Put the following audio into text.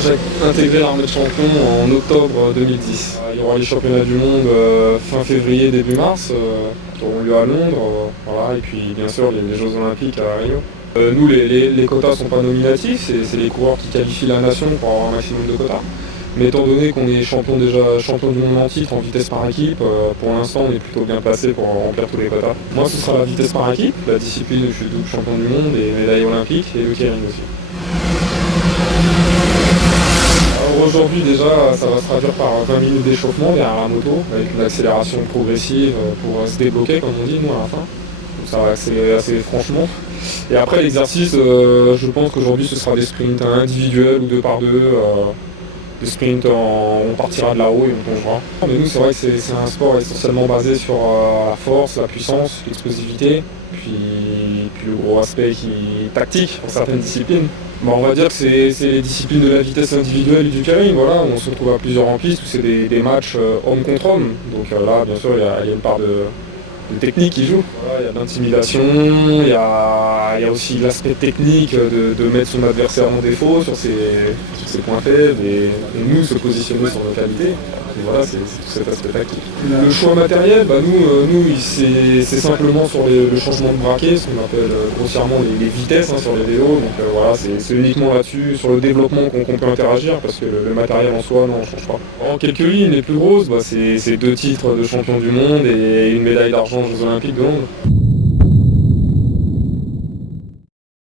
j'ai intégré l'armée de champions en octobre 2010. Il y aura les championnats du monde fin février, début mars, qui auront lieu à Londres. Voilà, et puis bien sûr les Jeux Olympiques à Rio. Nous, les quotas ne sont pas nominatifs, c'est les coureurs qui qualifient la nation pour avoir un maximum de quotas. Mais étant donné qu'on est champion du monde en titre en vitesse par équipe, pour l'instant on est plutôt bien placé pour remplir tous les quotas. Moi ce sera la vitesse par équipe, la discipline où je suis double champion du monde et médaille olympique et le keirin aussi. Alors aujourd'hui déjà ça va se traduire par 20 minutes d'échauffement derrière la moto avec une accélération progressive pour se débloquer comme on dit nous à la fin. Donc ça va accélérer assez franchement. Et après l'exercice, je pense qu'aujourd'hui ce sera des sprints individuels ou 2 par 2. Des sprints, on partira de là-haut et on plongera. Mais nous, c'est vrai que c'est un sport essentiellement basé sur la force, la puissance, l'explosivité, puis le gros aspect tactique pour certaines disciplines. Bon, on va dire que c'est les disciplines de la vitesse individuelle et du keirin, voilà, où on se retrouve à plusieurs en piste, où c'est des matchs homme contre homme. Donc là, bien sûr, il y a une part de technique qui joue. Voilà, il y a de l'intimidation, il y a aussi l'aspect technique de mettre son adversaire en défaut sur ses points faibles et nous se positionner sur nos qualités. Et voilà, c'est tout cet aspect tactique. Le choix matériel, nous c'est simplement sur le changement de braquet, ce qu'on appelle grossièrement les vitesses sur les vélos. Donc voilà, c'est uniquement là-dessus, sur le développement qu'on peut interagir, parce que le matériel en soi, non, on ne change pas. En quelques lignes, les plus grosses, c'est 2 titres de champion du monde et une médaille d'argent aux Jeux Olympiques de Londres.